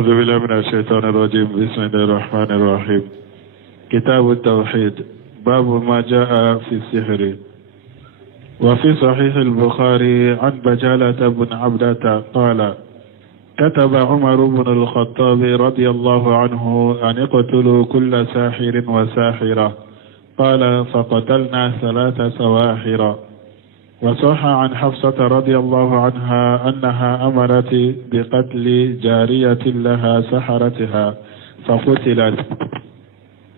أعوذ بالله من الشيطان الرجيم. بسم الله الرحمن الرحيم. كتاب التوحيد. باب ما جاء في السحر. وفي صحيح البخاري عن بجالة بن عبدة قال: كتب عمر بن الخطاب رضي الله عنه أن اقتلوا كل ساحر وساحرة. قال: فقتلنا 3 سواحر. وصح عن حفصة رضي الله عنها أنها أمرت بقتل جارية لها سحرتها فقتلت.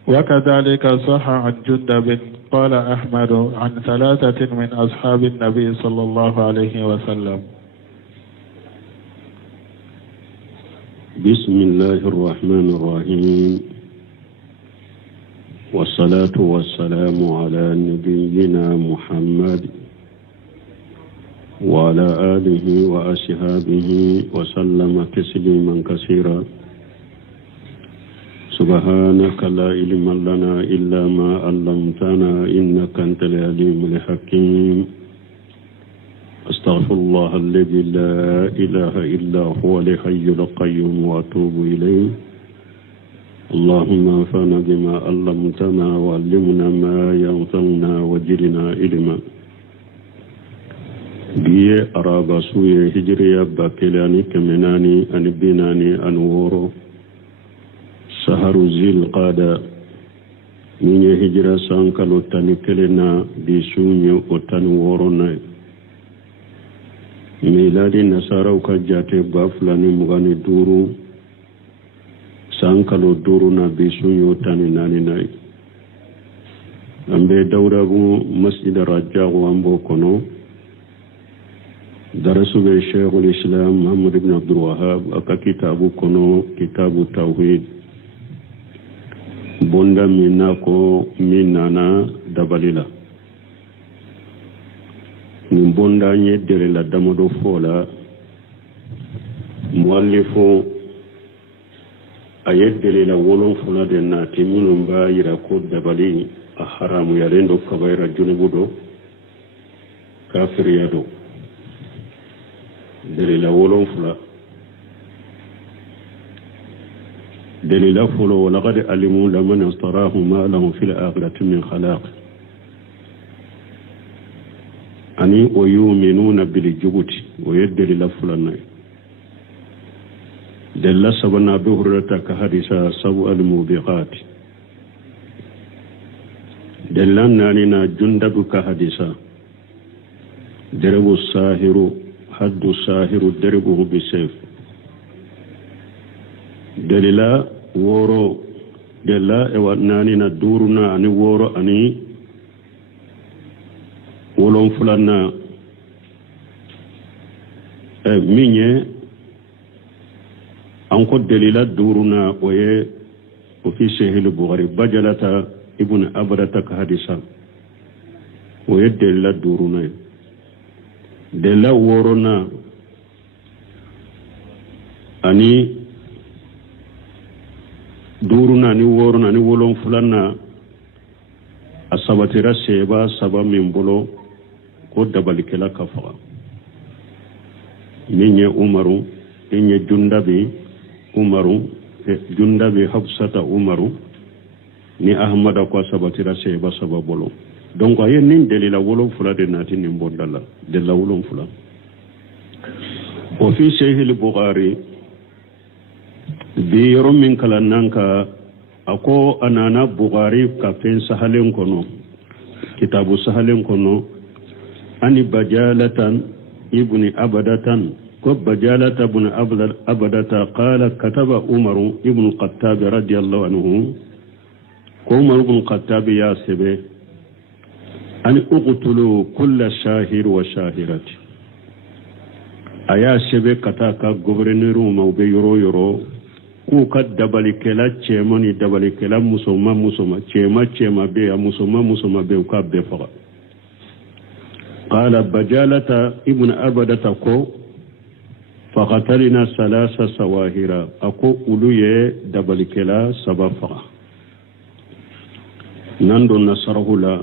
وكذلك صح عن جندب قال أحمد عن 3 من أصحاب النبي صلى الله عليه وسلم. بسم الله الرحمن الرحيم، والصلاة والسلام على نبينا محمد وعلى آله وأصحابه وسلم تسليما كثيرا. سبحانك لا علم لنا إلا ما علمتنا إنك أنت العليم الحكيم. أستغفر الله الذي لا إله إلا هو الحي القيوم وأتوب إليه. اللهم انفعنا بما علمتنا وعلمنا ما ينفعنا وزدنا علما. biye araba suye hijriya bakilani kemenani ani binani ani woro saharu zil qada minye hijra sankalo tani kelena di sunyo otani woro na miladi nasara uka jate bafulani mugani duru sankalo duru na bi sunyo tani nani nai ambe dawda bu masjid rajagu ambo kono درسوا بالشيخ الإسلام محمد بن عبد الوهاب أكا كتاب كنو كتاب التوحيد بوندا مناكو منانا دباليلا من بوندا يدري دمدو فولا مؤلفو أيدري ولون فولا دناتي منهم بايرا كود دبالي أحرام يرندو كبير جنبودو كافر يدو دليل ولون فلا دليل فلو ولقد علموا لمن اشتراه ما لهم في الآخرة من خلاق أني ويؤمنون بالجبت ويدليل فلان دل سبنا بهرتك حديثا سبع الموبقات دلنا لنا جندبك حديثا درب الساهر حد الساهر دربه بالسيف دليلا وورو دلا اوناني ندورنا اني وورو اني ولون فلانا ميني انكو دليلا دورنا وفي شيخ البخاري بجلة ابن أبرة حديثا ويدليلا دورنا دلا ورونا أني دورنا أني ورونا أني ولون فلانا أصابتنا سيبا سبا من بلو قد بالكلا كفا من عمرو إن جندبي عمرو جندبي حفصة عمرو ni ahmada ko sabatira seba saba bolo donc ayen nin delila wolon fula de nati nin bondala de la wolon fula o fi sahih al-bukhari bi yorom min kala nanka ako anana bukhari ka fen sahalen kono kitabu sahalen kono ani bajalatan ibni abadatan ko bajalata ibn abadata qala kataba umar ibn al-khattab radiyallahu anhu ko umar ibn al-khattab ya sebe أن أقتلوا كل شاهر وشاهرة أيا شبه كتاكا غوبرنيرو مو بيرو يرو كو كد دبالكلا تشيماني دبالكلا مسوما تشيما بي مسوما بي وكاب بفغا قال بجالة ابن أبدة كو فقتلنا 3 سواهر أكو أولوية دبالكلا سبفغا نندو نصره لا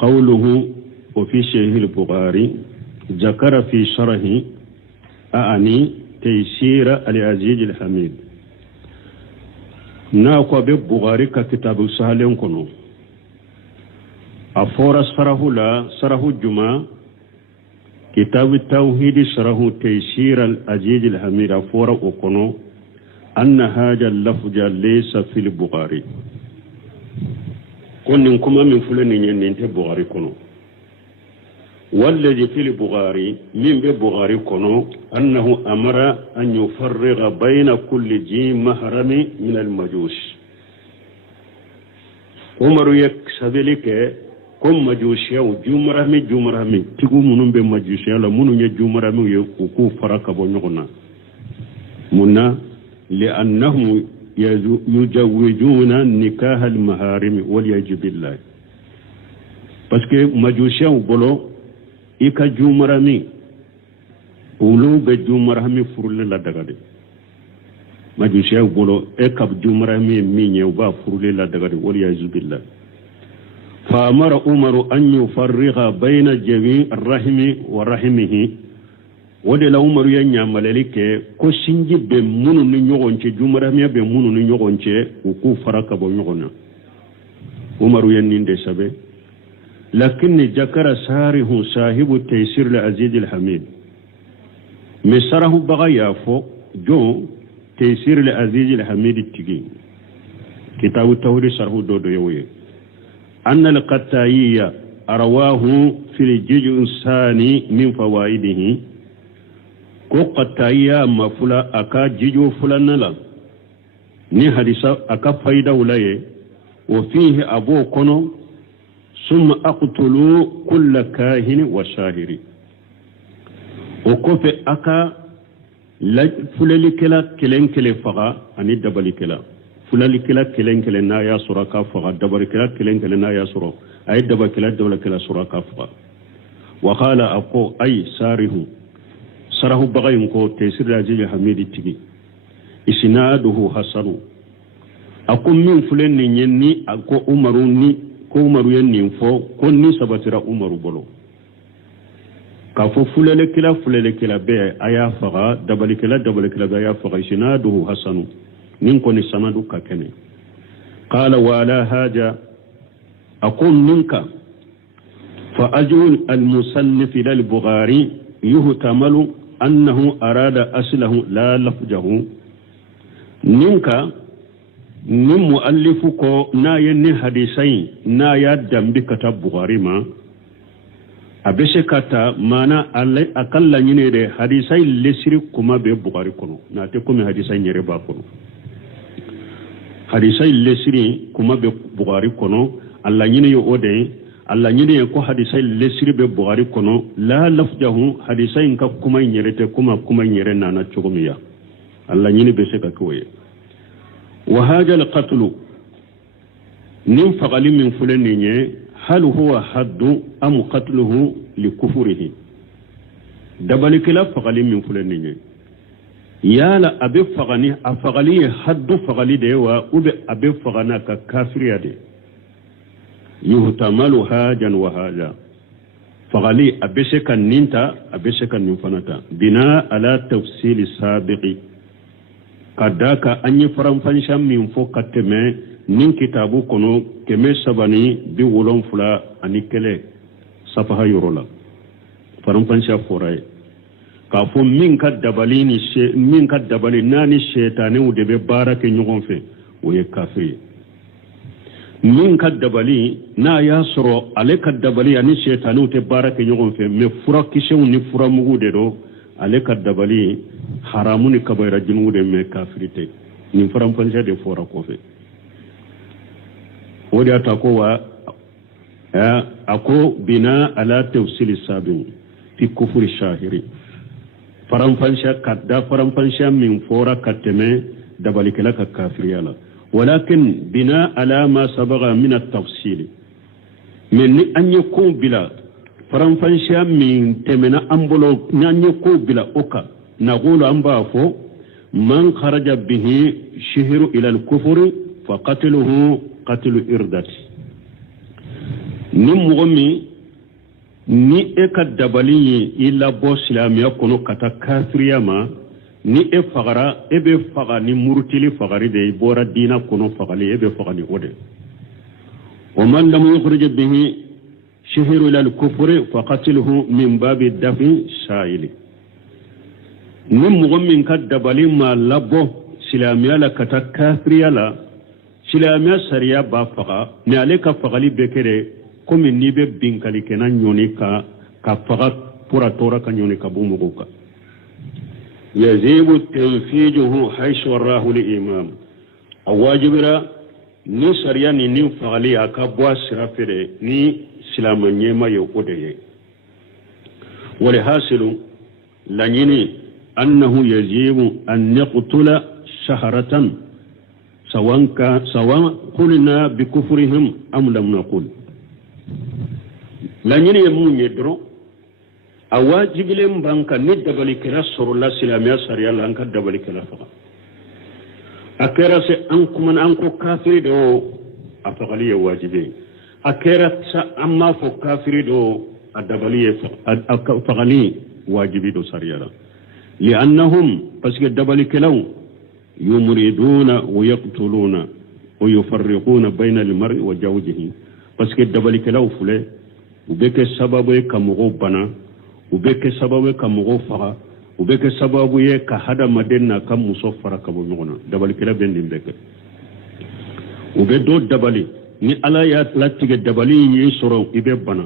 قوله وفي شيخ البخاري ذكر في شرحه أعني تيسير العزيز الحميد ناكو ببغاري كتاب سهلين كنو أفورا سره لا سره الجمعة كتاب التوحيد سره تيسير العزيز الحميد أفورا أكنو أن هذا اللفظ ليس في البخاري كن كما من فلان ينتهي بخاري كنو والذي في البخاري من ببخاري كنو أنه أمر أن يفرغ بين كل ذي محرم من المجوس عمر يكسبلك كم مجوسيا وجمرامي تقو منهم بمجوسيا لا منو يجمرامي يكو فرق بنيونا منا لأنهم يجوزون نكاح المحارم والعياذ بالله parce que مجوسيا وبلو ika jumarami ulu be jumarami furule la daga de majusiya bolo e kab jumarami minye ba furule la daga de wali yazubillah fa amara umaru an yufarriga bayna jami arrahimi wa rahimihi wode la umaru ya nyamalelike ko sinji be munu ni nyogonce jumarami be munu ni nyogonce ku faraka bo nyogona umaru ya ninde sabe لكن ذكر ساره صاحب التيسير العزيز الحميد مسره بغيا فوق جو تيسير العزيز الحميد التقي كتاب التوحيد شرح دودو يوي أن القتائية أرواه في الجزء الثاني من فوائده كو قتائية مفلا أكا جيجو فلان لا ني حديثة أكا فايدة ولاي وفيه أبو كونو ثم أقتلوا كل كاهن وشاهر وكوف أكا فلالي كلا كلين كلي فغا أني دبالي كلا فلالي كلا كلين كلي نايا سراكا فغا دبالي كلا كلين كلي نايا سرا أي دبالي كلا سراكا فغا وقال أقو أي ساره سره بغيم كو تيسير العزيز حميد التقي إسناده حسن أقو من فلان نيني أقو أمروني ko umaru yen nin fo ko ni sabatira umaru bolo ka fo fulele kila be aya faga dabali kila be aya faga isnaduhu hasanu nin ko ni sanadu ka kene qala wala haja aqul minka fa ajul al musannif ila al bukhari yuhtamalu annahu arada aslahu la lafjahu ninka ni muallifu ko na yenni hadisai na ya dambi kata bukhari ma abese kata mana alle akalla nyine de hadisai lesiri kuma be bukhari kono na te kuma hadisai nyere ba kono hadisai lesiri kuma be bukhari kono alla nyine yo ode alla nyine ko hadisai lesiri be bukhari kono la lafjahu hadisai nka kuma nyere te kuma nyere nana chogomiya alla nyine be se ka koye وهذا القتل ننفق من فلان هل هو حد أم قتله لكفره دبلك لا فقل من فلان يا لا أبي فغني أفغلي حد فغلي ديوا أبي فغنا ككافر يدي يهتمل هاجا وهذا فغلي أبشك ننتا أبشك ننفنتا بناء على تفصيل سابق kadaka anyi faramfanshan min fo kateme nin kitabu kono keme sabani bi wolon fula ani kele safaha yorola faramfansha foray ka fo min ka dabali nani shaytani de be barake nyogon fe woye kafiri min ka dabali na ya soro ale ka dabali ani shaytani te barake nyogon fe me fura kishew ni fura mugu de do ale ka dabali haramuni kabayra jinude me kafirite ni faram fanja de fora ko fe wodi atako wa ako bina ala tafsil sabin fi kufri shahiri faram fanja kadda faram fanja min fora kateme dabali kala ka kafiriyala walakin bina ala ma sabaga min at-tafsil min an yakun bila faram fanja min temena ambolo nanye ko bila oka نقول أنبافو من خرج به شهر إلى الكفر فقتله قتل إردة نمغمي ni eka dabali ila bo silamiya kono kata kafiriya ma ni e fagara e be faga ni murtili fagari de bora dina kono fagali e be fagani ode wa man lam yukhrij bihi shahru ila al-kufri faqatilhu min babi dafi sha'ili ni mu'min kadabali ma labo silamiya la kata kafriya la silamiya sariya ba faga ni ale ka fagali bekere komi ni be binkali kenan nyoni ka faga pura tora ka nyoni ka bumugo يجب تنفيذه حيث وراه الإمام الواجب ni sariya ni nin fagali a ka bɔ a sira fere ni silama ɲɛma ye o de ye wali hasilu laɲini annahu yajibu an yaqtula shaharatan sawan qulna bi kufrihim am lam naqul laɲini ye mun ye dɔrɔn a wajibilen banka ni dabalikɛla sɔrɔla silamiya sariya la an ka dabalikɛla faga a kɛra se an kumana an ko kafiri do a fagali ye wajibi a kɛra sa an m'a fɔ kafiri do a dabali ye a fagali wajibi do sariya la li'annahum parce que dabalikɛlaw yumriduna wa yaqtuluna wa yufarriquna bayna al-mar'i wa zawjihi parce que dabalikɛlaw filɛ u bɛ kɛ sababu ye ka mɔgɔw bana u bɛ kɛ sababu ye ka mɔgɔw faga u bɛ kɛ sababu ye ka hadamaden n'a ka muso fara ka bɔ ɲɔgɔn na dabalikɛla bɛ nin bɛɛ kɛ u bɛ dɔ dabali ni ala y'a latigɛ dabali y'i sɔrɔ i bɛ bana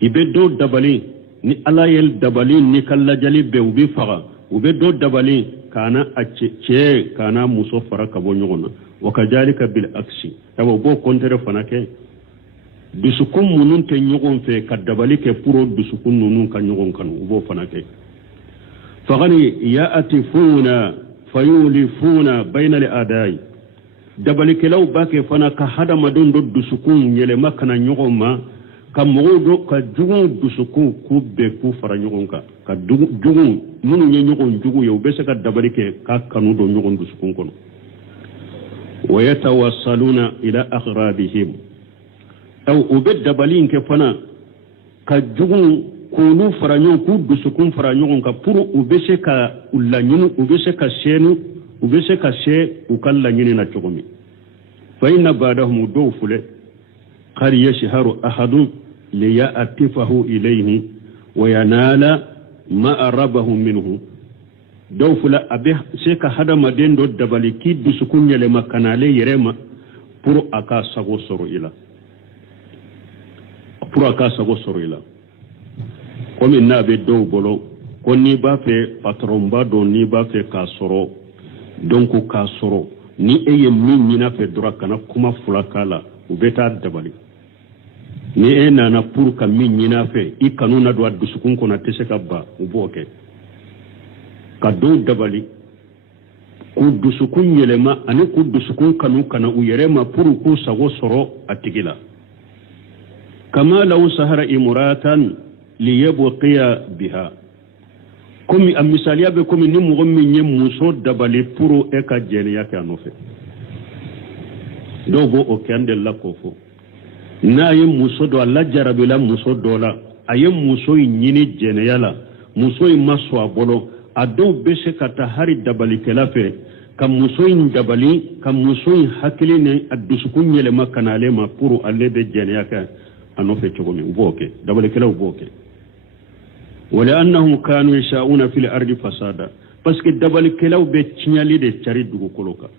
i bɛ dɔ dabali ni ala ye dabali ni ka lajali bɛɛ u bɛ faga u bɛ dɔ dabali kana a cɛ kana muso fara ka bɔ ɲɔgɔn na wa kadhalika bil aksi aw b'o kɔntere fana kɛ dusukun minnu tɛ ɲɔgɔn fɛ ka dabali kɛ pour dusukun ninnu ka ɲɔgɔn kanu u b'o fana kɛ fagani ya'tifuna fayulifuna bayna al-adai dabalikɛlaw b'a kɛ fana ka hadamadenw do dusukun yɛlɛma kana ɲɔgɔn ma ka mɔgɔw do ka jugu dusukun k'u bɛɛ k'u fara ɲɔgɔn kan ka jugu minnu ye ɲɔgɔn jugu ye u bɛ se ka dabali kɛ k'a kanu don ɲɔgɔn dusukun kɔnɔ wa yatawassaluna ila akhrabihim u bɛ dabali in kɛ fana ka jugu k'olu fara ɲɔgɔn k'u dusukun fara ɲɔgɔn kan pour u bɛ se ka laɲini u bɛ se ka se u ka laɲini na cogo min fa inna ba'dahum dɔw filɛ qad yashharu ahadun liya'tifahu ilayhi wa yanala ma arabahu minhu dɔw filɛ a bɛ se ka hadamaden dɔ dabali k'i dusukun yɛlɛma ka n'ale yɛrɛ ma pour a ka sago sɔrɔ i la komi n'a bɛ dɔw bolo ko n'i b'a fɛ patron ba dɔn n'i b'a fɛ k'a sɔrɔ donc k'a sɔrɔ ni e ye min ɲin'a fɛ dɔrɔn kana kuma fila k'a la u bɛ taa dabali ni e nana pour ka min ɲin'a fɛ i kanu na don a dusukun kɔnɔ a tɛ se ka ban u b'o kɛ ka dɔw dabali k'u dusukun yɛlɛma ani k'u dusukun kanu kana u yɛrɛ ma pour k'u sago sɔrɔ a tigi la kama law sahara imratan liyabqiya biha komi a misaliya bɛ komi ni mɔgɔ min ye muso dabali pour e ka jɛnɛya kɛ a nɔfɛ dɔw b'o kɛ an delila k'o fɔ n'a ye muso dɔ a lajarabila muso dɔ la a ye muso in ɲini jɛnɛya la muso in ma sɔn a bolo a dɔw bɛ se ka taa hari dabalikɛla fɛ ka muso in dabali ka muso in hakili ni a dusukun yɛlɛma ka na ale ma pour ale bɛ jɛnɛya kɛ a nɔfɛ cogo min u b'o kɛ dabalikɛlaw b'o kɛ ولأنهم كانوا يشاءون في الأرض فسادا parce que dabalikɛlaw bɛ tiɲɛli de cari dugukolo kan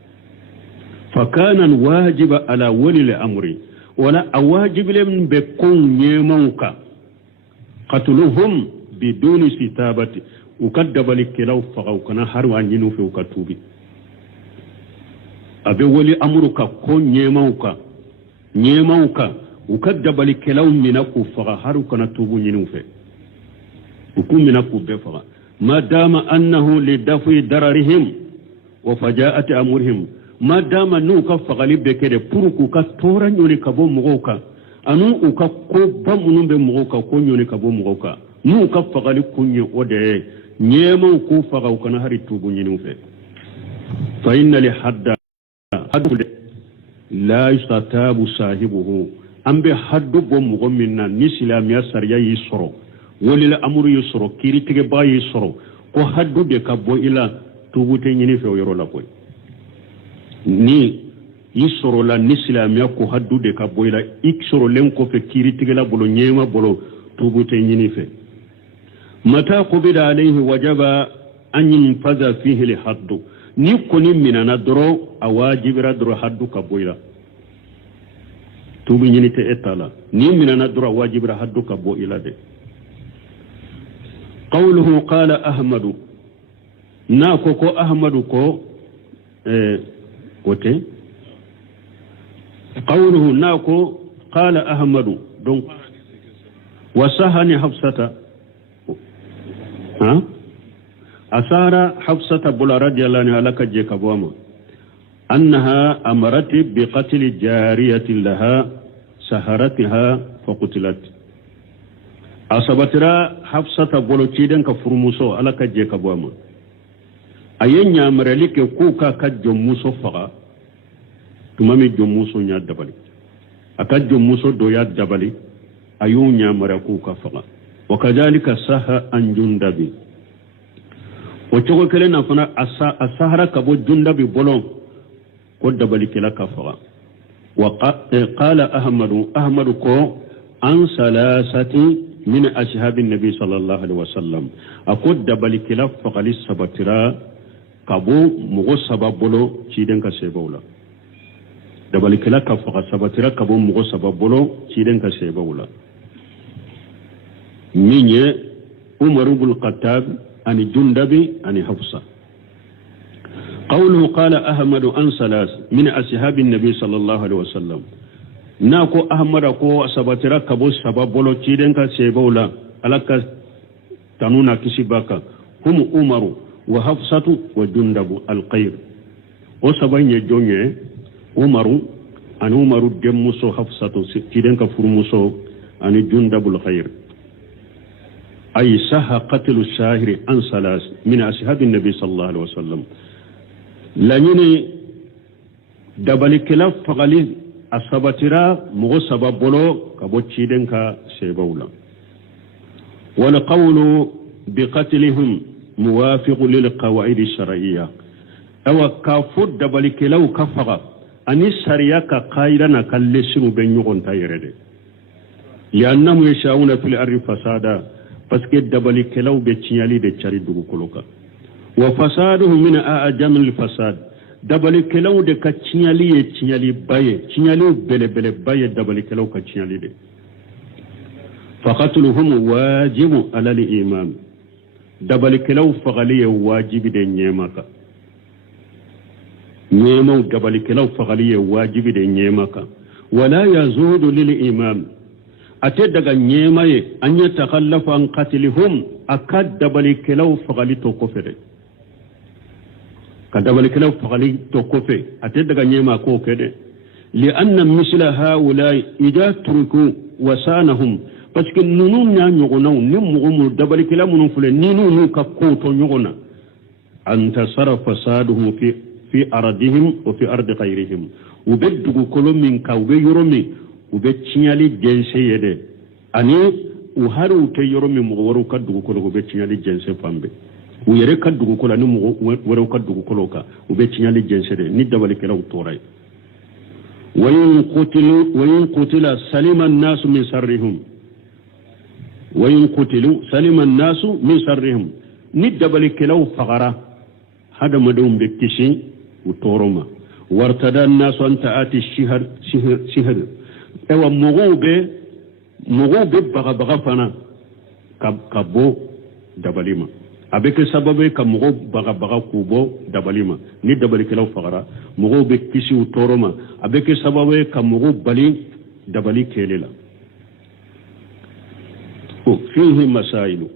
فكان الواجب على ولي الأمر ولا أواجب لهم بكون يموكا قتلهم بدون ستابة وقد dabalikɛlaw faga u kana haru an ɲinu fɛ u ka tuubi a bɛ wali amuru ka ko ɲɛmaw kan u ka dabalikɛlaw minɛ k'u faga haru kana tuubu ɲinu fɛ hukumina ku bɛɛ faga ma dama annahu lidafi dararihim wa fajaati amurihim ma dama n'u ka fagali bɛ kɛ de pour k'u ka tɔɔrɔ ɲɔni ka bɔ mɔgɔw kan ani u ka koba minnu bɛ mɔgɔw kan ko ɲɔni ka bɔ mɔgɔw kan n'u ka fagali kun ye o de ye ɲɛmaw k'u faga u kana hari tuubu ɲini fɛ fa inna li hadda la yustatabu sahibuhu an bɛ haddu bɔ mɔgɔ min na ni silamiya sariya y'i sɔrɔ walila amuru y'i sɔrɔ kiiritigɛba y'i sɔrɔ ko haddu de kabbo ila tubute nyini fe yoro la koy ni yisoro la nislamia ko haddu de kabbo ila iksoro len ko fe kiri tigala bolo nyema bolo tubute nyini fe mata qubida alayhi wajaba an yinfaza fihi li haddu ni koni minana doro awajibira doro haddu kabbo ila tubu nyini te etala ni minana doro awajibira haddu kabbo ila de قوله قال أحمد ناكو كو أحمد كو وتي قوله ناكو قال أحمد دونك وسهني حفصة أسار حفصة بلا رضي الله عنها لك جيك بوما أنها أمرت بقتل جارية لها سهرتها فقتلت asabatira hafsata bolo ciden ka furmuso ala ka je ka boma ayen nyaamrali ke ku ka jommuso faga tumami jommuso nya dabali aka jommuso do ya dabali ayu nyaamara ku ka faga wakadhalika saha an jundabi o chogo kele na fana asahara ka bo jundabi bolo ko dabali kala ka faga wa qala ahmadu ko an salasati من أصحاب النبي صلى الله عليه وسلم أقول دبل كلا فقال السبترا كابو مغو سبابولو تشيدن كسيبولا دبل كلا فقال سبترا كابو مغو سبابولو تشيدن كسيبولا من عمر بن الخطاب عن جندبي عن حفصة قوله قال أحمد عن ثلاث من أصحاب النبي صلى الله عليه وسلم nako ahmada ko sabatira kabo sababolo ciden ka sebola alaka tanuna kisibaka hum umaru wa hafsatu wa jundabu alqayr o sabanye jonye umaru demmuso hafsatu ciden ka furmuso ani jundabul khair ay saha qatlu shahiri an salas min ashabi nabi sallallahu alaihi wasallam lanyini dabali kilaf fagali asabatira mugo sababolo kabo ciden ka sebawla wala qawlu biqatlihim muwafiq lil qawaid ash-shar'iyyah awa kafud dabalikilaw kafaga ani sharia ka qaidana kallesimu ben yugon tayrede liannahum yashawuna fil ardi fasada parce que dabalikilaw be cinyali de cari dugu koloka wa fasaduhum min a'jamil fasad dabali kelaw de ka cinyali baye cinyali bele baye dabali kelaw ka cinyali de faqatluhum wajibu ala al-imam dabali kelaw faqali wajibi de nyemaka dabali kelaw faqali wajibi de nyemaka wala yazudu lil-imam ate daga nyemaye an yatakhallafa an qatlihum akad dabali kelaw faqali to kofere kadabal kilaw faqali to kofe ate daga nyema ko kede li anna misla haula idha turku wasanahum parce que nunu nya nyogonaw ni mugumu dabal kilaw munun fule ni nunu ka ko to nyogona an tasarrafa fasaduhum fi ardihim wa fi ardi ghayrihim ubeddu kolo min ka ube yoromi ube chinyali jense yede ani u haru te yoromi mugoru kaddu kolo ube chinyali jense fambe uyere kaddugu kola ni mugo wero kaddugu koloka ube cinyali jensede ni dabali kelaw toray wayin qutila salima an-nas min sarrihim wayin qutilu salima an-nas min sarrihim ni dabali kelaw fagara hada madum be kishi utoroma wartada an-nas an ta'ati shihar ewa mugo be baga fana kabo dabalima abeke sababe ka mugo baga kubo dabalima ni dabali kelaw fagara mugo be kisi utoroma abeke sababe ka mugo bali dabali kelela o fihi masailu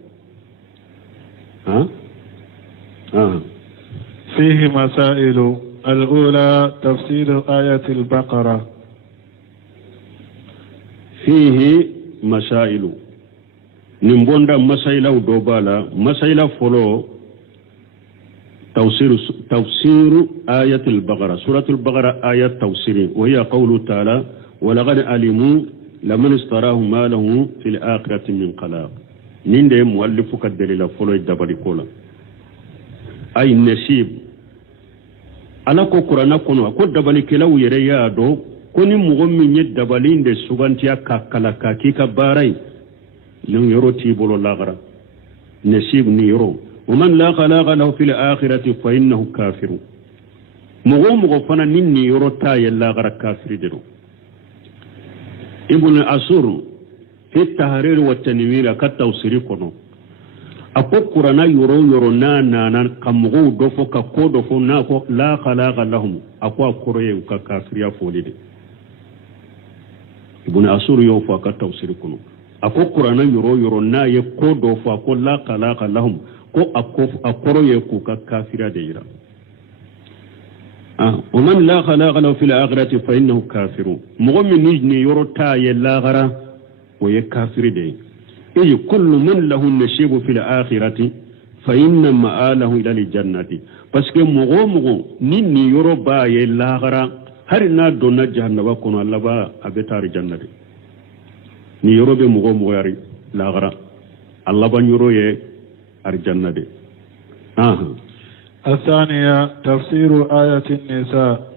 فيه مسائل الأولى تفسير آية البقرة فيه مسائل نمبوندا مسائل ودوبالا مسائل فلو تفسير آية البقرة سورة البقرة آية تفسير وهي قوله تعالى ولقد علموا لمن اشتراه ما له في الآخرة من خلاق نين دي مؤلفك الدليل فلو الدبري كولا ay nasib ala ko qur'ana kono ko dabali kelaw yere ya do ko ni mo min yed dabali de sugantiya kakala ka kika barai no yoro tibolo lagara nasib ni yoro ومن لا خلاق له في الآخرة فإنه كافر مغو فانا نني يروتا يلا غير كافر درو ابن أسور في التحرير والتنوير كالتوصيري كنو أكو قرنا يرو نانا كمغو دفو ككو دفو ناكو لا خلاق لهم أكو قرية ككافر يفولي ابن أسور يوفا كالتوصيري كنو أكو قرنا يرو نا يكو دفو أكو لا خلاق لهم ko akoro ye ku ka kafira de ira ومن لا خلاق له في الآخرة فإنه كافر مغمن نجني يرتا يلاغرا ويكافر دي إذ كل من له النشيب في الآخرة فإن مآله إلى الجنة بس كم مغمغو نني يربا يلاغرا هرنا دون جهنم وكون الله با أبتار جنة ني يرب مغمغو يري لاغرا الله با يروي الجنة دي الثانية تفسير آية النساء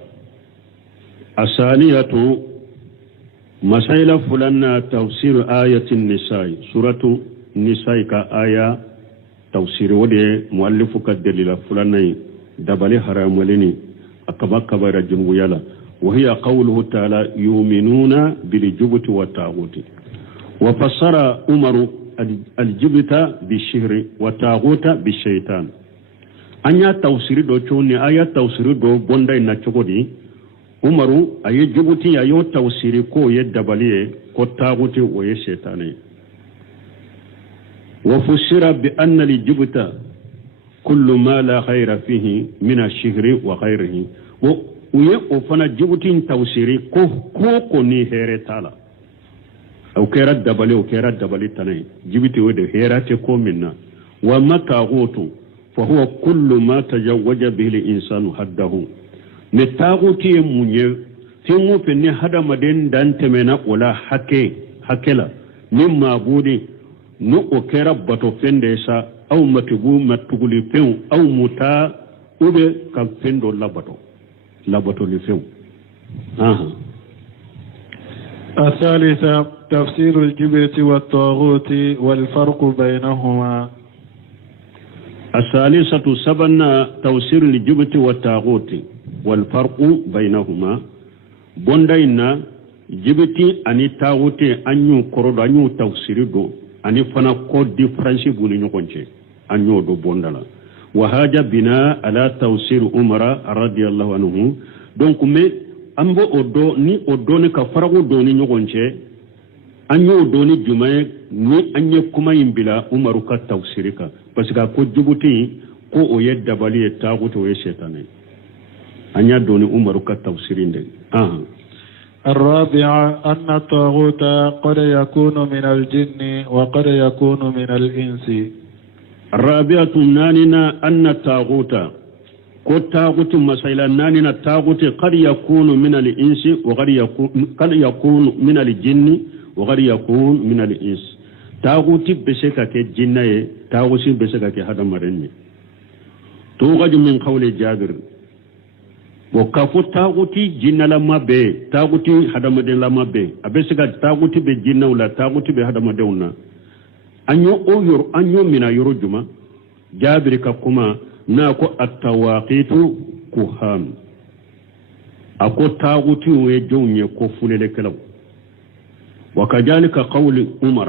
الثانية مسائل فلنا تفسير آية النساء سورة النساء كآية تفسير ودي مؤلف كالدليل فلنا دبالي حرام ولني أكبر كبير الجنوية وهي قوله تعالى يؤمنون بالجبت والطاغوت وفسر عمر الجبت بالشهر والطاغوت بالشيطان anya tawsiri do choni aya tawsiri do bonda ina chogodi umaru aye jubuti ayo tawsiri ko ye dabaliye ko taguti o ye shetane wa fusira bi anna li jubta kullu ma la khayra fihi min ash-shihri wa ghayrihi wo uye o fana jubuti tawsiri ko ni here tala au kera dabali tanai jubuti wo de herate ko minna wa matagutu فهو كل ما تجوج به الإنسان حده نتاغوتي مني تيمو فني هذا مدين دانتمنا ولا حكلا مما بودي نو أكرا باتو فندسا أو متغولي فيو أو متا أوبي كم فندو لاباتو لفيو الثالثة تفسير الجبت والطاغوت والفرق بينهما الثالثة سبنا توسير الجبت والطاغوت والفرق بينهما بونداينا جبتي اني طاغوتي انيو كورو انيو توسير دو اني فنا كو ديفرنسي بوني نكونشي انيو دو بوندالا وهذا بنا على توسير عمر رضي الله عنه دونك مي امبو اودو ني اودو ني كفرغو دوني نكونشي anyo doni jumaye ni anye kuma yimbila umaru ka tawsirika parce que ko jubuti ko o yedda bali e taguto we shetane anya doni umaru ka tawsirinde الرابعة أن الطاغوت قد يكون من الجن وقد يكون من الإنس الرابعة ناننا أن الطاغوت ko taguti masayla nanina taguti قد يكون من الإنس وقد يكون من الجن وغير يكون من الإنس تاغوتي بسكا كجنة تاغوتي بسكا كهذا مرني توغج من قول جابر وكفو تاغوتي جنة لما بي تاغوتي هذا مدين لما بي أبسكا تاغوتي بجنة ولا تاغوتي بهذا مدينة أنيو من يرجما جابر ككما ناكو التواقيت كهان أكو تاغوتي ويجوني كفول لكلو وكذلك قول عمر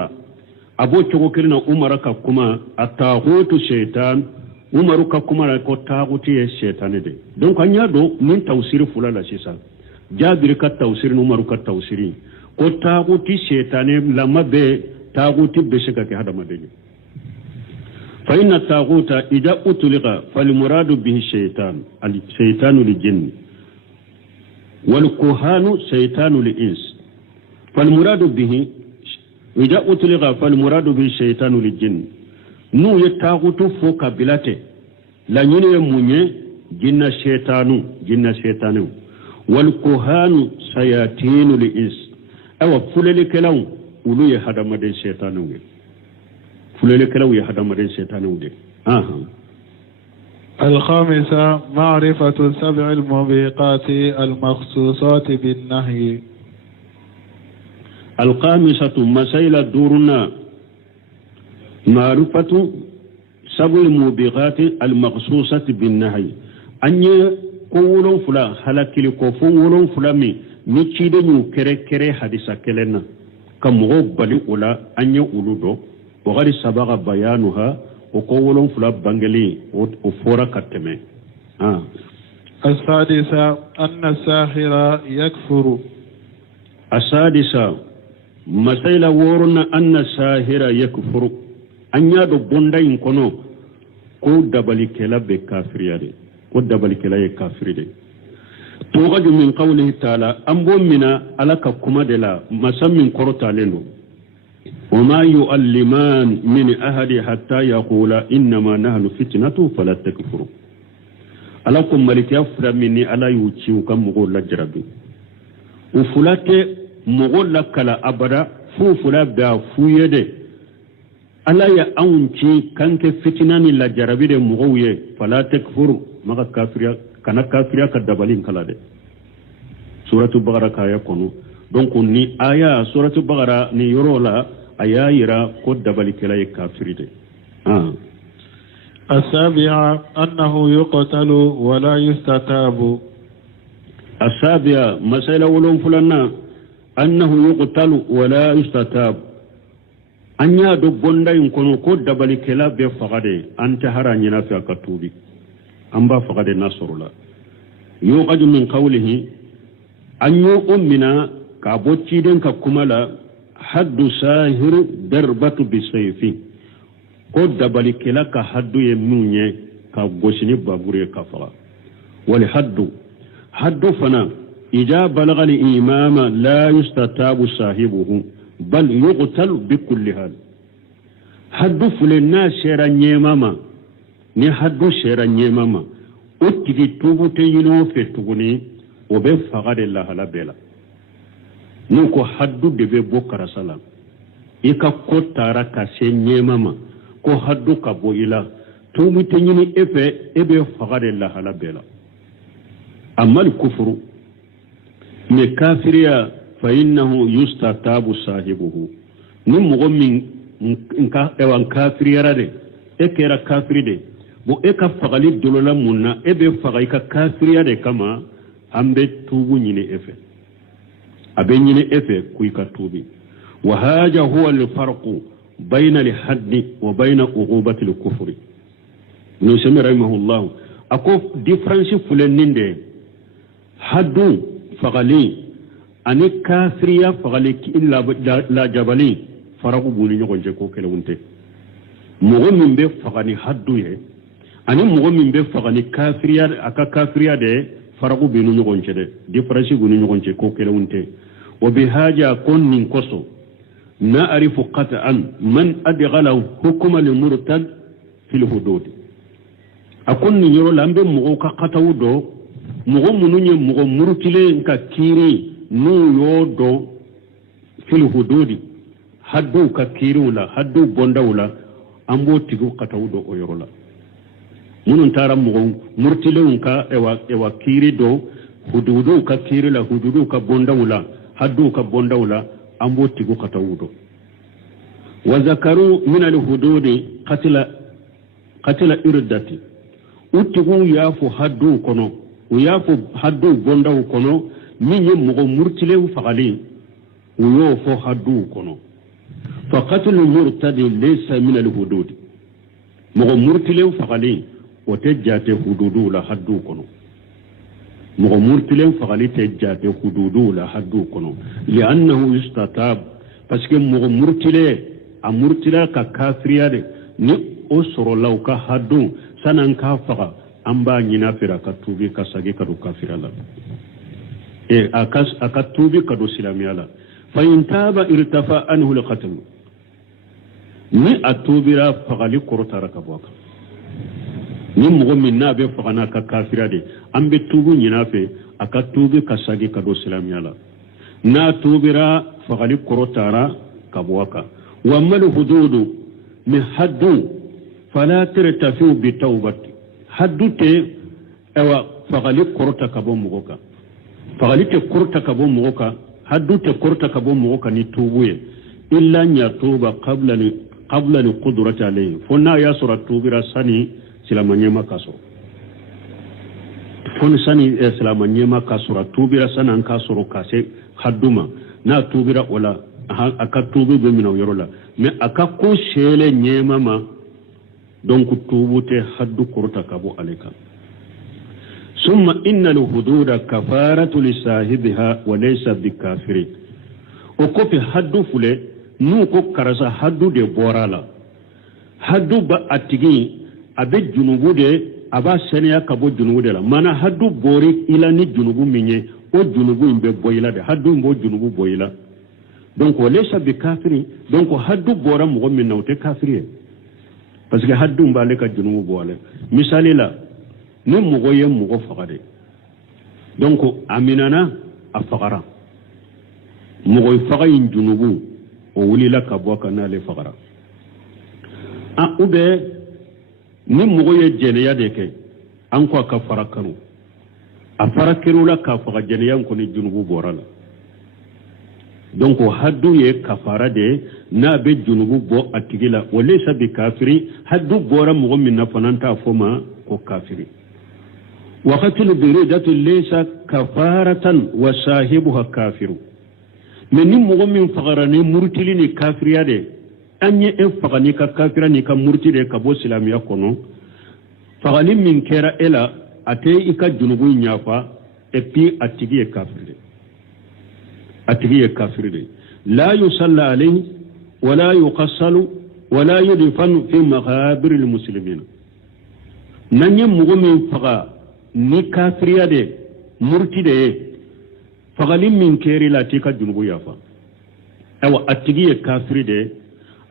أبو تشوكرنا عمر ككما الطاغوت شيطان عمر ككما كو طاغوتي الشيطان دي دونك انيا دو من توسير فلالا سيسا جابر كتوسير عمر كتوسير كو طاغوتي شيطان لما بي طاغوتي بشكا كهذا مدني فإن الطاغوت إذا أطلق فالمراد به الشيطان للجن والكهان شيطان للإنس فالمراد به إذا أطلق فالمراد به الشيطان للجن نو يتاغوتو فوق بلاته لا يني مني جن شيطان والكهان شياطين للإنس أو فللك لو ولو يهدم مدين شيطان فللك لو يهدم مدين شيطان الخامسة معرفة 7 الموبقات المخصوصات بالنهي. الخامسة مسائل دورنا معرفة 7 الموبقات المخصوصة بالنهي. أني قولون فلا هلاكي كوفون فلا مي نتشيدنو كره حديثة كلنا كمغبالي ولا أني أولودو وغادي سبق بيانها وقولون فلا بانجلي وفورا كتمي. السادسة أن الساحر يكفر. السادسة مسائل ورنا أن الساحر يكفر. أن يدو بوندا ينكونو كو دبالي كلا بكافر يدي كو دبالي كلا يكافر يدي. توغج من قوله تعالى أمبو منا ألك كما دلا مسام من كورتا لنو وما يؤلمان من أهد حتى يقول إنما نحن فتنة فلا تكفروا. ألكم ملك يفر مني ألا يوتيوك مغول لجربي وفلات مغول لك لا أبدا فلا بها فويدي ألا يأونتي كانك فتنة لجربي مغوية فلا تكفروا مغا كافريا كان كافريا كدبالين كلا دي. سورة البقرة كايا كونو دونك ني آية سورة البقرة ني يرولا آية يرا كود دبالي كلا كافري دي. السابعة أنه يقتل ولا يستتاب. السابعة مسألة ولون فلنا أنه يقتل ولا يستتاب. أن يدو بوندا ينكونو كود دبالي كلا بفقدي أنت هراني نافع كتوبي أمبا فقد نصر الله. يوقد من قوله أن يؤمنا كابوتشيدن ككمالا حد ساهر دربة بسيفي قد دبالي كلا كحد يموني كغوشني بابوري كفلا. حد فنا إذا بلغ الإمام لا يستتاب صاحبه بل يقتل بكل حال. حد فلنا شيرا نيماما ni haddu shera nyemama o tigi tubu te yino fe tuguni o be fagade la hala bela nuko haddu de be bokara sala ika kotara ka se nyemama ko haddu ka bo ila tubu te yini efe ebe fagade la hala bela. amal kufru me kafiriya fa innahu yustatabu sahibuhu nim mo min nka ewan kafiriya de ekera kafiri de bo eka fagali dolola munna ebe fagai ka kafiriya de kama ambe tubu nyine efe abe nyine efe kuika tubi. wa haja huwa al-farqu bayna al-hadd wa bayna uqubati al-kufri. no semi rahimahullah ako difference fuleninde haddu fagali ani kafiriya fagali illa la jabali faraku buni nyogonje ko kelewunte. mogo min be fagani haddu ye ani mogo min be fagani kafiriya aka kafiriya de faragu binu nyogon cede difference gunu nyogon ce ko kelewunte. wa bi haja kon nin koso na arifu qat'an man adghala hukma lil murtad fil hudud. akon ni yoro lambe mogo ka qatawu do mogo mununye mogo murtile nka kiri nu yodo fil hudud haddu ka kiri wala haddu bonda wala ambo tigu katawudo o yorola munun tara mo murtilewun ka ewa kiri do hududu ka kiri la hududu ka bondawula haddu ka bondawula ambo tigu katawudo. wa zakaru min al hududi qatila irdati utigu yafu haddu kono yafu haddu bondawu kono min mo murtilewu fagali uyo fo haddu kono. فقتل المرتد ليس من الحدود مغو مرتلو فقالي وتجات حدودو لا حدو كنو مغو مرتلو فقالي تجات حدودو لا حدو كنو لأنه يستتاب باسكو مغو مرتلو امرتلا ككافريا ni osoro law ka haddu sanan ka faga amba nyina fira ka tubi ka sagi ka do kafira la aka tubi ka do silamiala fa intaba irtafa anhu alqatl ni atubira fagali korotara ka boka ni mogo min na be fagana ka kafira de ambe tubu nyina fe aka tubi ka sagi ka do silamiala na tubira fagali korotara ka boka wa mal hududu min haddu fala tartafu bi tawbati haddu te ewa fagali korta kabo mugoka fagali te korta kabo mugoka haddu te korta kabo mugoka ni tubuye illa nya tuba qabla ni qudrati alayhi fonna ya sura tubira sani silamanyema kaso fon sani silamanyema kasura tubira sana an kasoro kase hadduma na tubira wala aka tubu be mina yorola mais aka ko shele nyema ma donc tubute haddu korta kabo aleka summa inna al-hududa kafaratu li sahibiha wa laysa bikafirin o ko pe haddu fule nu ko karasa haddu de borala haddu ba atigi abe junubu de aba seniya kabo junubu de la mana haddu bori ila ni junubu minye o junubu imbe boyila de haddu mbo junubu boyila donc wa laysa bikafirin donc haddu bora mo min nawte kafiri parce que haddu mbale ka junubu boale misali la ni mogo ye mogo fagade donc aminana a fagara mogo faga yin junubu o wulila ka bɔ ka n'ale fagara ou bien ni mogo ye jɛnɛya de kɛ an ko a ka fara kanu a fara kɛr'u la k'a faga jɛnɛya kɔni junubu bɔra la donc haddu ye kafara de n'a bɛ junubu bɔ a tigi la wa laysa bi kafiri haddu bɔra mɔgɔ min na fana t'a fɔ ma ko kafiri وقتل بريدة ليس كفارة وصاحبها كافر من مغمن فغراني مرتلني كافريا دي أني فغني كافراني كمرتلي كبو سلامي يكونو فغني من كيرا إلا أتي إكا جنوبي نيافا إبي أتيجي كافر دي لا يصلى عليه ولا يقصل ولا يدفن في مغابر المسلمين نني مغمن فغا ni kafiriya de murti de fagalin min keri la tika junubu yafa awa atigi ye kafiri de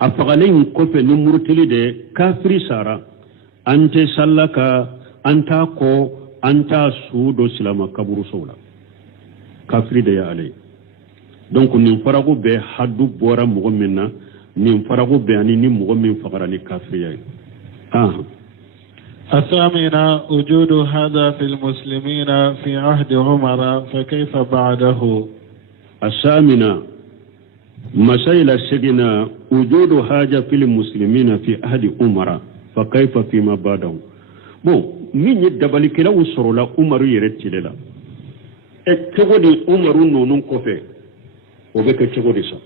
a fagalin kofe ni murtili de kafiri sara ante sallaka anta ko anta sudo silama kaburu sola kafiri de ya alay donc nin farago be haddu bora mogo minna nin farago be ani ni mogo min fagara ni kafiriya الثامنة وجود هذا في المسلمين في عهد عمر فكيف بعده الثامنة مسائل السجن وجود هذا في المسلمين في عهد عمر فكيف فيما بعده من يدبل كلا وصر لا عمر يرتل لا اتقودي عمر نون كوفي وبك اتقودي سا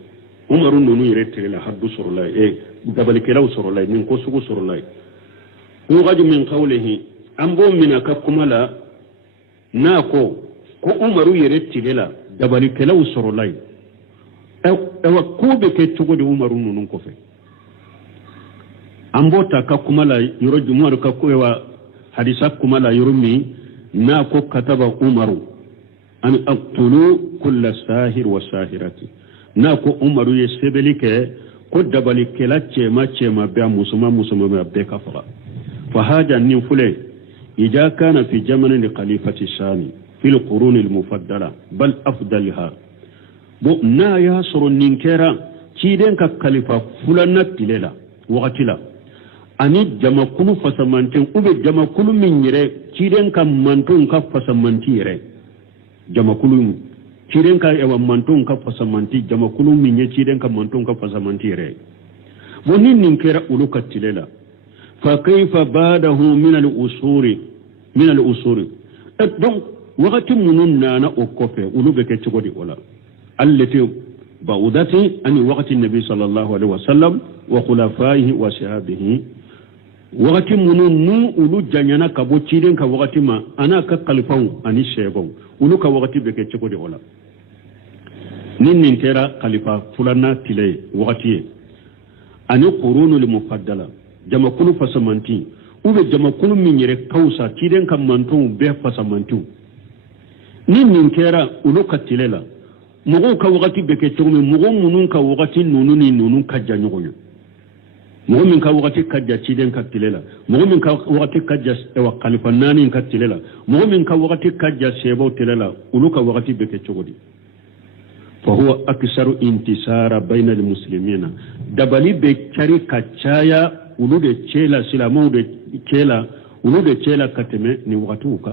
عمر نون يرتل لا حد صر لا دبل كلا وصر لا من كوسو صر لا وغد من قوله أنبو من ككملا ناكو كو عمر يرتل لا دبل كلا وصر لا أو كوبك اتقودي عمر نون كوفي أنبو تككملا يرجو مر ككوا حديث كملا يرمي ناكو كتب عمر أن أقتلوا كل ساهر وساهرة ناكو عمر يسبلك قد دبلك لا تشما بيا مسلم بيا كفرا فهذا النفلي إذا كان في زمن الخليفة الثاني في القرون المفضلة بل أفضلها نا ياسر النكرة تيدن كخليفة فلان تللا وقتلا أني جمع كل فسمانتين أو جمع كل من يره تيدن كمانتون كفسمانتي يره جمع كل تيدن كأيوا مانتون كفسمانتي جمع كل من يره تيدن كمانتون كفسمانتي يره ونين نكرة أولو كتللا فكيف بعده من الأصول donc wakati munun nana o kofe ulu be ke cogodi wala allati ba'udati an waqti nabi sallallahu alaihi wasallam wa khulafaihi wa sahabihi wakati munun nu ulu janyana kabo ciden ka wakati ma ana ka kalifan ani shebon ulu ka wakati be ke cogodi wala nin tera khalifa fulana tilay wakati ani qurunul mufaddala jama kulu fasamanti ube jama kulu minyere kausa tiden kam manton be fasamanti nin kera ulu katilela mugo ka wakati beke chogme mugo munun ka wakati nunun ka janyogonya mugo min ka wakati kajja tiden katilela mugo min ka wakati kajja ewa khalifa nani katilela mugo min ka wakati kajja sebo telela ulu ka wakati beke chogodi فهو أكثر انتصار بين المسلمين دبلي بكاري كاتشايا ولود تشيلا سلامو دي تشيلا ولود تشيلا كتمه ني وقتوكا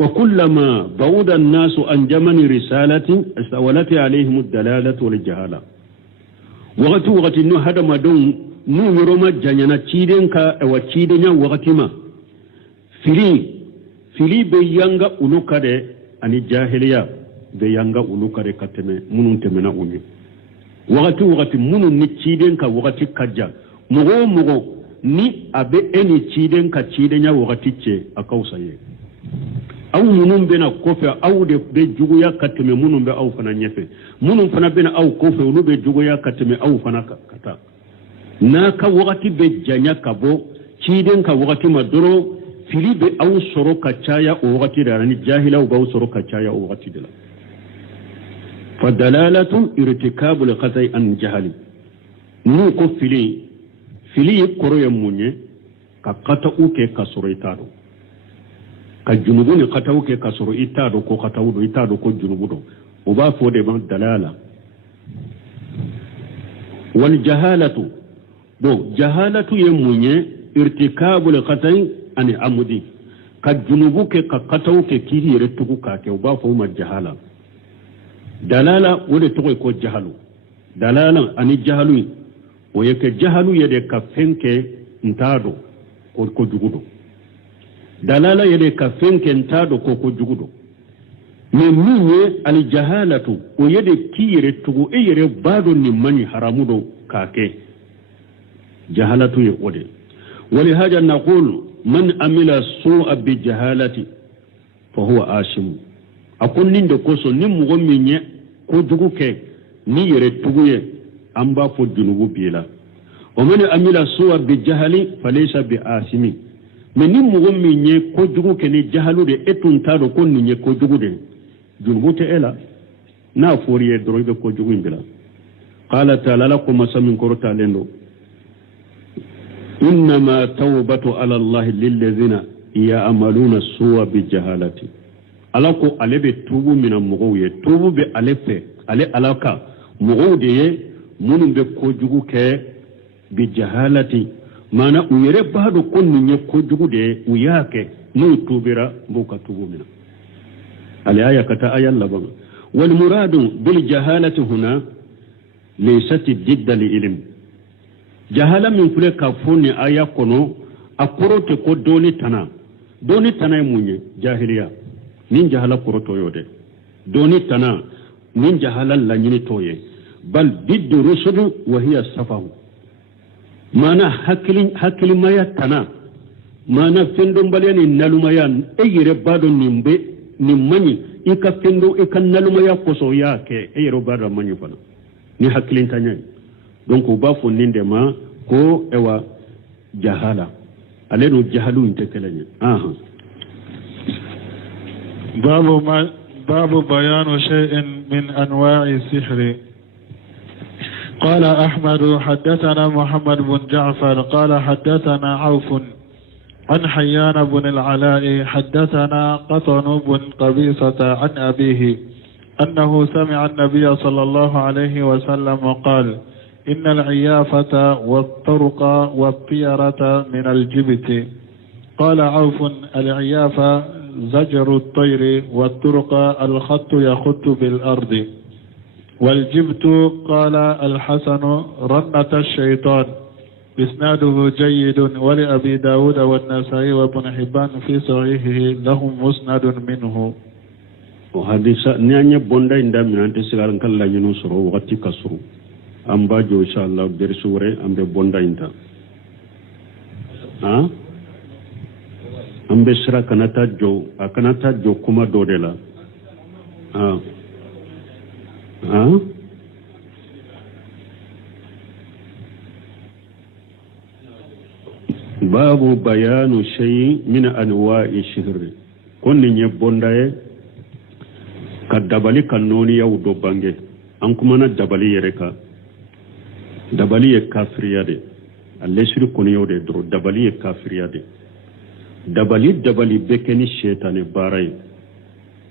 وكلما بعد الناس عن جمن رسالة استولت عليهم الدلالة والجهالة وقت إنه هذا ما دون نو يروما جانينا تشيدن كا أو تشيدن وقت ما فيلي بيانغا أولوكاري أني جاهلية بيانغا أولوكاري كتمه منون تمنا أمي وقت منون نتشيدن كا وقت كجا مغو ni abe eni ciden ka ciden ya wakati ce a kausaye aw munun bena kofe aw de be juguya kateme munun be aw fana nyefe munun fana bena aw kofe ulu be juguya kateme aw fana kata na ka wakati be janya kabo ciden ka wakati madoro fili be aw soro ka caya o wakati da ni jahila o baw soro ka caya o wakati dala fadalalatu irtikabu li qat'i an jahali nu ko fili koro ya munye ka kata uke kasoro itado ka junubu ni kata uke kasoro itado ko kata udo itado ko junubu do o ba fo de ban dalala wal jahalatu bo jahalatu ya munye irtikabu li qat'i an amudi ka junubu ke ka kata uke kiri retuku ka ke o ba fo ma jahala dalala wode to ko jahalu dalala ani jahalu o yake jahalu yede ka fenke ntado ko jugudo dalala yede ka fenke ntado ko jugudo me minye al jahalatu o yede kire tugo e yere bado ni mani haramudo kake jahalatu ye ode wali haja naqul man amila su'a bi jahalati fa huwa ashim akon ninde koso nim mo minye ko juguke ni yere tuguye amba fo junubu bila o man amila suwa bi jahali falaysa bi asimi men nim mo mi nye ko jugu ke ni jahalu de etun tado ko ni nye ko jugu de junubu te ela na foriye dorobe ko jugu bila qala ta'ala lakum masamin korota lendo inma tawbatu ala allah lil ladina ya'maluna suwa bi jahalati alako alebe tubu mina mugoye tubu be alefe ale alaka mugode munun be ko jugu ke bi jahalati mana uyere bado konni nye ko jugu de uyake no tubira buka tubu mina ali aya kata aya laban wal muradu bil jahalati huna laysat didda li ilm jahala min fule ka fonni aya kono akorote ko doni tana munye jahiliya nin jahala koroto yode doni tana nin jahala la nyini toye bal ضد رشد وهي السفه mana hakili maya tana mana fendo mbaleni nalumaya eyire bado nimbe nimmanyi ika fendo ika nalumaya koso yake eyiro bado manyi fana ni hakili tanya donc ba fo ninde ma ko ewa jahala aleno jahalu intekelenya babu bayanu shay'in min anwa'i sihri. قال أحمد حدثنا محمد بن جعفر قال حدثنا عوف عن حيان بن العلاء حدثنا قطن بن قبيصة عن أبيه أنه سمع النبي صلى الله عليه وسلم قال إن العيافة والطرق والطيرة من الجبت. قال عوف العيافة زجر الطير والطرق الخط يخط بالأرض والجبت قال الحسن رنة الشيطان. إسناده جيد ولأبي داود والنسائي وابن حبان في صحيحه لهم مسند منه. وحديث نيانيا بوندا إندا من أنت سيغارن كلا ينصر وقتي كسر أمبا جو إن شاء الله برسورة أمبا بوندا إندا أمبا سرا كناتا جو كما دودلا babu bayanu shay min anwa'i shihr konni nye bondaye ka dabali kanoni yaw do bange an kuma na dabali yereka dabali e kafiriyade alle shirku ne yode dro dabali e kafiriyade dabali bekeni shaytane baray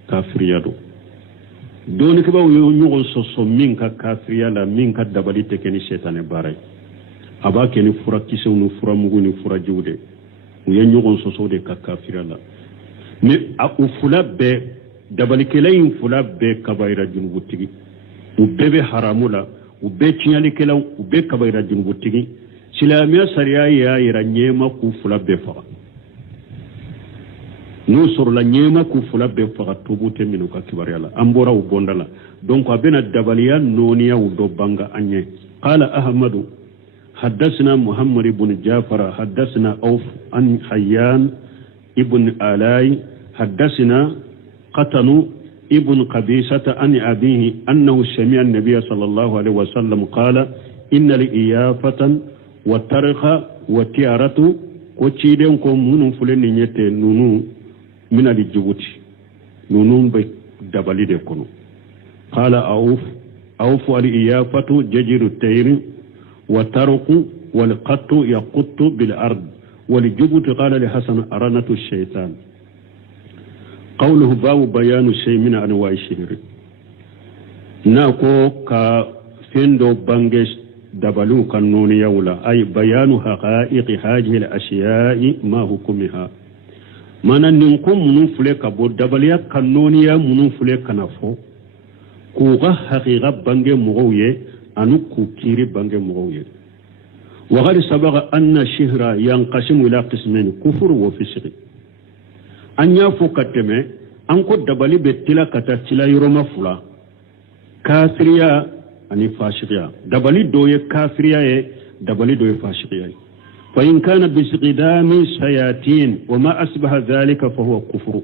kafiriyado doni ke ba ñugo soso min ka kafiriyala min ka dabali tekeni shaytane baray aba keni fura kisewnu fura muguni fura juude u ye ɲɔgɔn sɔsɔ de ka kafira la mais u fula bɛɛ dabalikɛla in fula bɛɛ kabayira junubutigi u bɛɛ bɛ haramu la u bɛɛ tiɲalikɛlaw u bɛɛ kabayira junubutigi silamɛya sariya y'a yira ɲɛma k'u fula bɛɛ faga n'u sɔrɔla ɲɛma k'u fula bɛɛ faga tubu tɛ minnu ka kibaruya la an bɔra u bɔnda la donc a bɛna dabaliya nɔniyaw dɔ banga an ɲɛ qala ahmadu حدثنا محمد بن جعفر حدثنا أوف عن حيان ابن آلاي حدثنا قتن ابن قبيسة عن أبيه أنه سمع النبي صلى الله عليه وسلم قال إن الإيافة والترخ والتيارة وتشيدنكم من فلن نونو من الجبوت نونو بدبالي دكونو قال أوف الإيافة ججر التير والترق والقط يقط بالأرض والجبت قال لحسن أرنة الشيطان قوله باب بيان شيء من أنواع الشهر ناكو كفندو بانجش دبلو قانون يولا أي بيان حقائق هذه الأشياء ما حكمها mana nin ko munun fule ka bɔ dabaliya kanoniya munun fule kana fɔ k'u ka haqiqa bange mɔgɔw ye anu k'u kiri bange mɔgɔw ye وقد سبق أن الشهر ينقسم إلى قسمين كفر وفسق أن يفوق التمه أنكو دبالي بتلا كتاتلا يروما فلا كافريا أني فاشقيا دبالي دوية كافريا دبالي دوية فاشقيا فإن كان باستقدام شياطين وما أصبح ذلك فهو كفر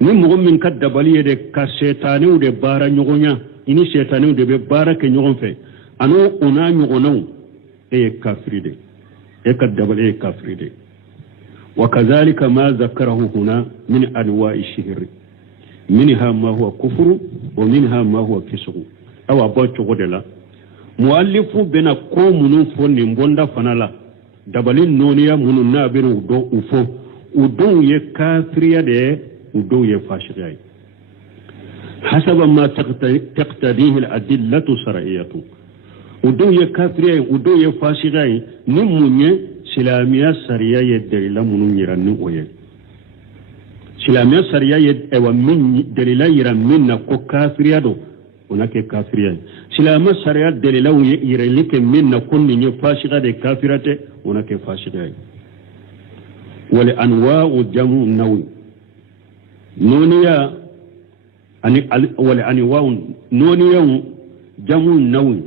نمغم من كدبالي دي كشيطانيو دي بارا نغنيا إني شيطانيو دي بارا كنغن في أنو أنا نغنو أي كافريدي أي كدبالي كافريدي وكذلك ما ذكره هنا من أنواع الشهر منها ما هو كفر ومنها ما هو فسق أو أبوت غدلا مؤلف بين قوم نفون نبوندا فنالا دبالي نونيا مننا بين ودو أفو ودو يكافريا دي ودو يفاشريا حسب ما تقتضيه الأدلة الشرعية ودو يكافريا ودو يفاشريا نموني silamiya sariya ye dalila minnu yira ni o ye silamiya sariya ye ewa min dalila yira min na ko kafiriya do o na kɛ kafiriya ye silamiya sariya dalila yirali kɛ min na ko nin ye fasika de kafira tɛ o na kɛ fasika ye wali anwa'u jamu nawi noniya ani wali anwa'u noniya jamu nawi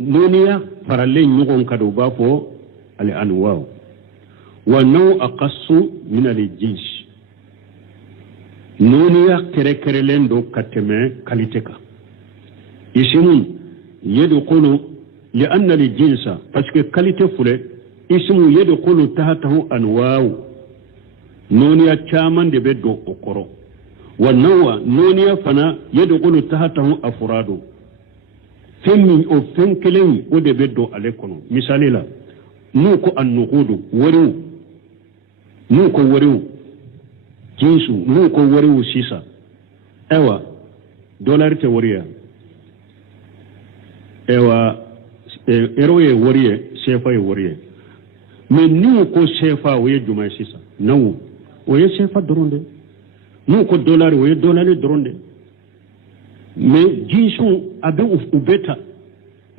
noniya faralen ɲɔgɔn ka do b'a fɔ الأنواع والنوع أقص من الجنس نونيا كركرلين دو كتمة كاليتكا اسم يدخل لأن الجنس فسك كاليتة فلة اسم يدخل تحته أنواع نونيا تشامان دي بدو أقرو والنوع نونيا فنا يدخل تحته أفراد فمن أو فنكلين ودي بدو عليكم مثالي لا nuko annuqudu wariu nuko wariu jinsu nuko wariu sisa ewa dollar te wariya ewa euro ye wariye sefa ye wariye mais nuko sefa waye juma sisa nawu waye sefa doronde nuko dollar waye dollar doronde mais jinsu abe ubeta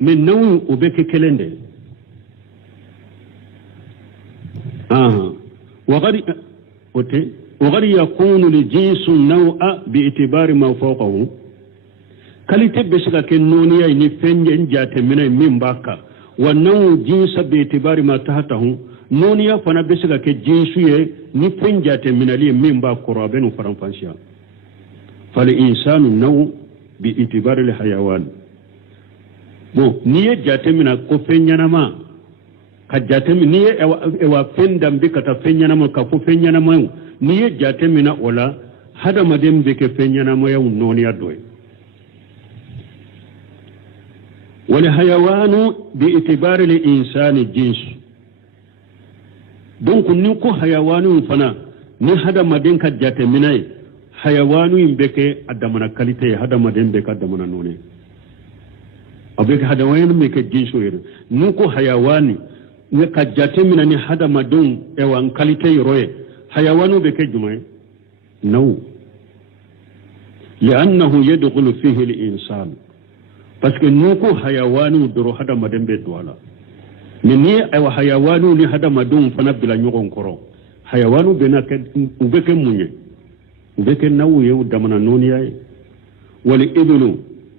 mais nawu ubeke kelende وقد يكون لجنس النوع باعتبار ما فوقه كاليتي بسكا كنونيا نفنجن جات من باكا والنوع جنس باعتبار ما تحته نونيا فانا بسكا كجنسيه نفنجن جات من باكا رابن فرنفانشيا فالإنسان النوع باعتبار الحيوان نيه جات من كفنجنا ما ka jatemi ni ye ewa fen dambe kata fen ɲanama ka fo fen ɲanamaw ni ye jatemina o la hadamaden bɛ kɛ fen ɲanamayaw nɔniya dɔ ye walhayawanu biitibari linsani jinsu donc ni ko hayawanu fana ni hadamaden ka jatemina ye hayawanu in bɛ kɛ a damana kalite ye hadamaden bɛ ka damana nɔni a bɛ kɛ hadamaden bɛ kɛ jinsu ye ni ko hayawani ka jate mina ni hadamadenw ewa n kalite yɔrɔ ye hayawanu bɛ kɛ jumɛn ye naw li'annahu yadkhulu fihi al-insan parce que n'u ko hayawanu dɔrɔn hadamaden bɛ don a la mais ni ewa hayawanu ni hadamadenw fana bila ɲɔgɔn kɔrɔ hayawanu u bɛ kɛ mun ye u bɛ kɛ naw ye u damana nɔniya ye wal iblu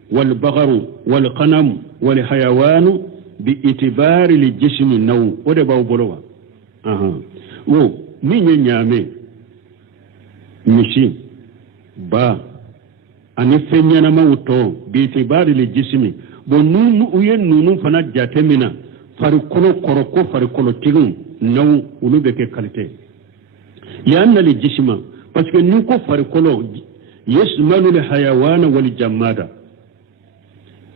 wal bagaru wal qanam wal hayawanu باعتبار الجسم النوم وده باو بولوا wo min ye ɲaame misi ba ani fɛn ɲɛnamaw tɔ biitibari le jisimi bon u ye nunu fana jate min na farikolo kɔrɔ ko farikolotigiw naw olu bɛ kɛ kalite lianna le jisima parce que ni ko farikolo yasmalu le hayawana wal jamada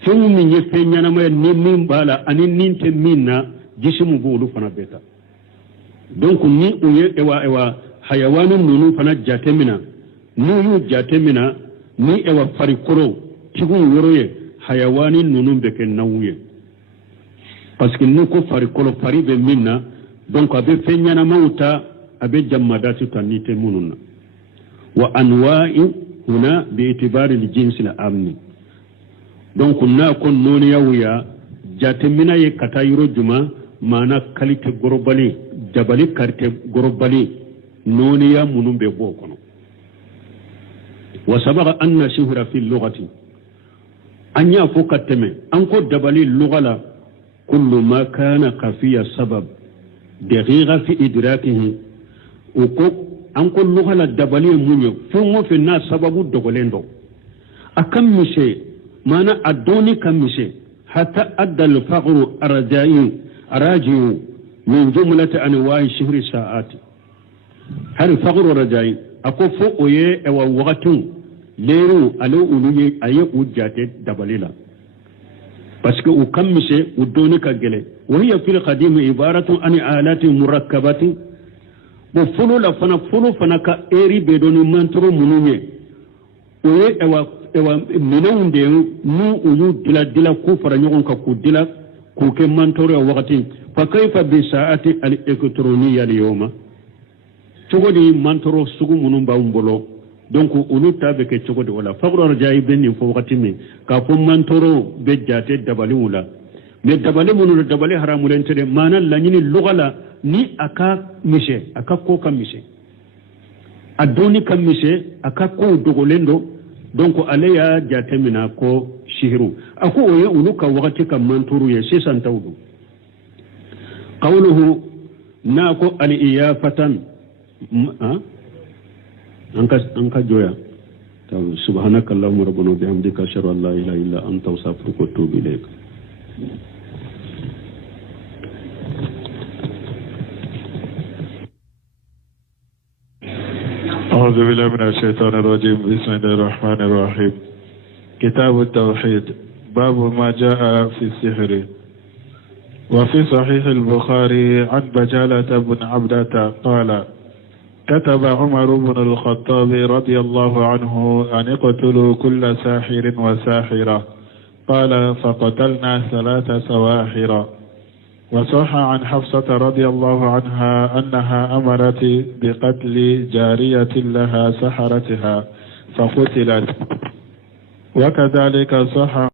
fɛn min ye fɛn ɲɛnama ye ni min b'a la ani nin tɛ min na jisimu b'olu fana bɛɛ ta donc ni u ye ewa hayawanu ninnu fana jate min na n'u y'u jate min na ni ewa farikolo tigiw yɔrɔ ye hayawani ninnu bɛ kɛ naw ye parce que n'u ko farikolo fari bɛ min na donc a bɛ fɛn ɲɛnamaw ta a bɛ jamadati ta ni tɛ minnu na wa anwa'i huna bi itibari li jinsi la amni donc n'a ko nɔniyaw ya jatemina ye ka taa yɔrɔ juma maana kalite gorobali dabali karte gorobali nɔniya minnu bɛ bɔ o kɔnɔ wa sabaga anna shuhra fi lugati an y'a fɔ ka tɛmɛ an ko dabali lugha la kullu ma kana kafiya sabab daqiqa fi idrakihi o ko an ko lugha la dabali ye mun ye fɛn o fɛn n'a sababu dogolen dɔ a ka misɛ معنى الدوني كمشي حتى أدى الفقر أراجي من جملة أنواع شهر الساعات هل الفقر رجائي أكو فوق ويه أو وقتون ليرو ألو أولوية أي وجاتي دباليلا بس كو كمشي ودوني كجلي وهي في القديم عبارة عن آلات مركبات وفلو لفنا فلو فنا كأيري بدون منترو منوني ويه ewa minɛnw de n'u olu dila k'u fara ɲɔgɔn kan k'u dila k'u kɛ mantoro ya wagati fa kayfa bi sa'ati al elektroniya al yawma cogo di mantoro sugu minnu b'anw bolo donc olu ta bɛ kɛ cogo di o la fagro rajayi bɛ nin fɔ wagati min k'a fɔ mantoro bɛ jate dabaliw la mais dabali minnu dabali haramulen tɛ dɛ maana laɲini lugha la ni a ka misɛ a ka ko ka misɛ a dɔnni ka misɛ a ka kow dogolen don donc ale y'a jatemina ko shihiru ako o ye olu ka wagati ka manturu ye sisan tawdu qawluhu na ko al iyafatan anka joya subhanaka allahumma rabbana bihamdika ashhadu an la ilaha illa anta astaghfiruka wa atubu ilayk أعوذ بالله من الشيطان الرجيم بسم الله الرحمن الرحيم كتاب التوحيد باب ما جاء في السحر وفي صحيح البخاري عن بجالة بن عبدة قال كتب عمر بن الخطاب رضي الله عنه أن اقتلوا كل ساحر وساحرة قال فقتلنا 3 سواحر وصح عن حفصة رضي الله عنها أنها أمرت بقتل جارية لها سحرتها فقتلت وكذلك صح